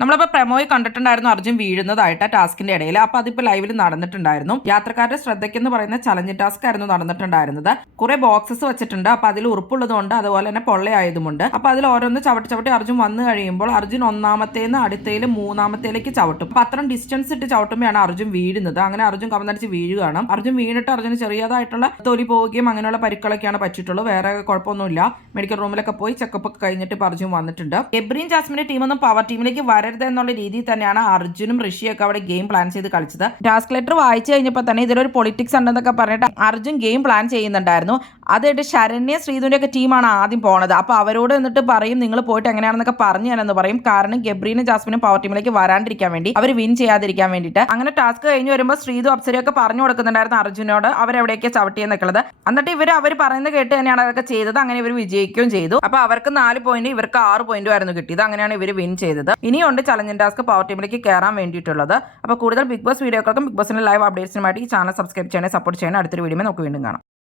നമ്മളിപ്പോൾ പ്രമോയിൽ കണ്ടിട്ടുണ്ടായിരുന്നു അർജുൻ വീഴുന്നതായിട്ട് ടാസ്കിന്റെ ഇടയിൽ. അപ്പോൾ അതിപ്പോൾ ലൈവിൽ നടന്നിട്ടുണ്ടായിരുന്നു. യാത്രക്കാരുടെ ശ്രദ്ധയ്ക്കെന്ന് പറയുന്ന ചലഞ്ച് ടാസ്ക് ആയിരുന്നു നടന്നിട്ടുണ്ടായിരുന്നത്. കുറെ ബോക്സസ് വെച്ചിട്ടുണ്ട്. അപ്പോൾ അതിൽ ഉറപ്പുള്ളതുകൊണ്ട് അതുപോലെ തന്നെ പൊള്ളയായതുമുണ്ട്. അപ്പോൾ അതിൽ ഓരോന്ന് ചവിട്ടി അർജുൻ വന്നു കഴിയുമ്പോൾ അർജുൻ ഒന്നാമത്തേന്ന് അടുത്തയിൽ മൂന്നാമത്തേലേക്ക് ചവിട്ടും. അപ്പോൾ അത്രയും ഡിസ്റ്റൻസ് ഇട്ട് ചവിട്ടുമ്പോഴാണ് അർജുൻ വീഴുന്നത്. അങ്ങനെ അർജുൻ കവന്നടിച്ച് വീഴുകയാണ്. അർജുൻ വീണിട്ട് അർജുന് ചെറിയതായിട്ടുള്ള തൊലി പോവുകയും അങ്ങനെയുള്ള പരിക്കളൊക്കെയാണ് പറ്റിയിട്ടുള്ളൂ. വേറെ കുഴപ്പമൊന്നുമില്ല. മെഡിക്കൽ റൂമിലൊക്കെ പോയി ചെക്കപ്പ് ഒക്കെ കഴിഞ്ഞിട്ട് ഇപ്പോൾ അർജുൻ വന്നിട്ടുണ്ട്. ഗബ്രിയും ജാസ്മിന്റെ ടീമൊന്നും പവർ ടീമിലേക്ക് വരരുത് എന്നുള്ള രീതിയിൽ തന്നെയാണ് അർജുനും ഋഷിയൊക്കെ അവിടെ ഗെയിം പ്ലാൻ ചെയ്ത് കളിച്ചത്. ടാസ്ക് ലെറ്റർ വായിച്ചു കഴിഞ്ഞപ്പോൾ തന്നെ ഇതിലൊരു പൊളിറ്റിക്സ് ഉണ്ടെന്നൊക്കെ പറഞ്ഞിട്ട് അർജുൻ ഗെയിം പ്ലാൻ ചെയ്യുന്നുണ്ടായിരുന്നു. അതായിട്ട് ശരണ്യ ശ്രീധുവിന്റെ ഒക്കെ ടീമാണ് ആദ്യം പോണത്. അപ്പോൾ അവരോട് എന്നിട്ട് പറയും നിങ്ങൾ പോയിട്ട് എങ്ങനെയാണെന്നൊക്കെ പറഞ്ഞു തരാമെന്ന് പറയും. കാരണം ഗബ്രീനും ജാസ്മിനും പവർ ടീമിലേക്ക് വരാണ്ടിരിക്കാൻ വേണ്ടി, അവർ വിൻ ചെയ്യാതിരിക്കാൻ വേണ്ടിയിട്ട്. അങ്ങനെ ടാസ്ക് കഴിഞ്ഞ് വരുമ്പോൾ ശ്രീധു അപ്സരയൊക്കെ പറഞ്ഞു കൊടുക്കുന്നുണ്ടായിരുന്നു അർജുനോട് അവരെവിടെയൊക്കെ ചവിട്ടിയെന്നൊക്കെയുള്ളത്. എന്നിട്ട് അവർ പറയുന്നത് കേട്ട് തന്നെയാണ് അതൊക്കെ ചെയ്തത്. അങ്ങനെ ഇവർ വിജയിക്കുകയും ചെയ്തു. അപ്പോൾ അവർക്ക് 4 പോയിന്റ്, ഇവർക്ക് 6 പോയിന്റും ആയിരുന്നു കിട്ടിയത്. അങ്ങനെയാണ് ഇവർ വിൻ ചെയ്തത്. ഇനിയുണ്ട് ചലഞ്ച് ടാസ്ക് പവർ ടീമിലേക്ക് കയറാൻ വേണ്ടിയിട്ടുള്ളത്. അപ്പോൾ കൂടുതൽ ബിഗ് ബോസ് വീഡിയോകൾക്കും ബിഗ് ബോസിന്റെ ലൈവ് അപ്ഡേറ്റ്സിനുമായിട്ട് ഈ ചാനൽ സബ്സ്ക്രൈബ് ചെയ്യണേ, സപ്പോർട്ട് ചെയ്യണേ. അടുത്തൊരു വീഡിയോ നമുക്ക് വീണ്ടും കാണാം.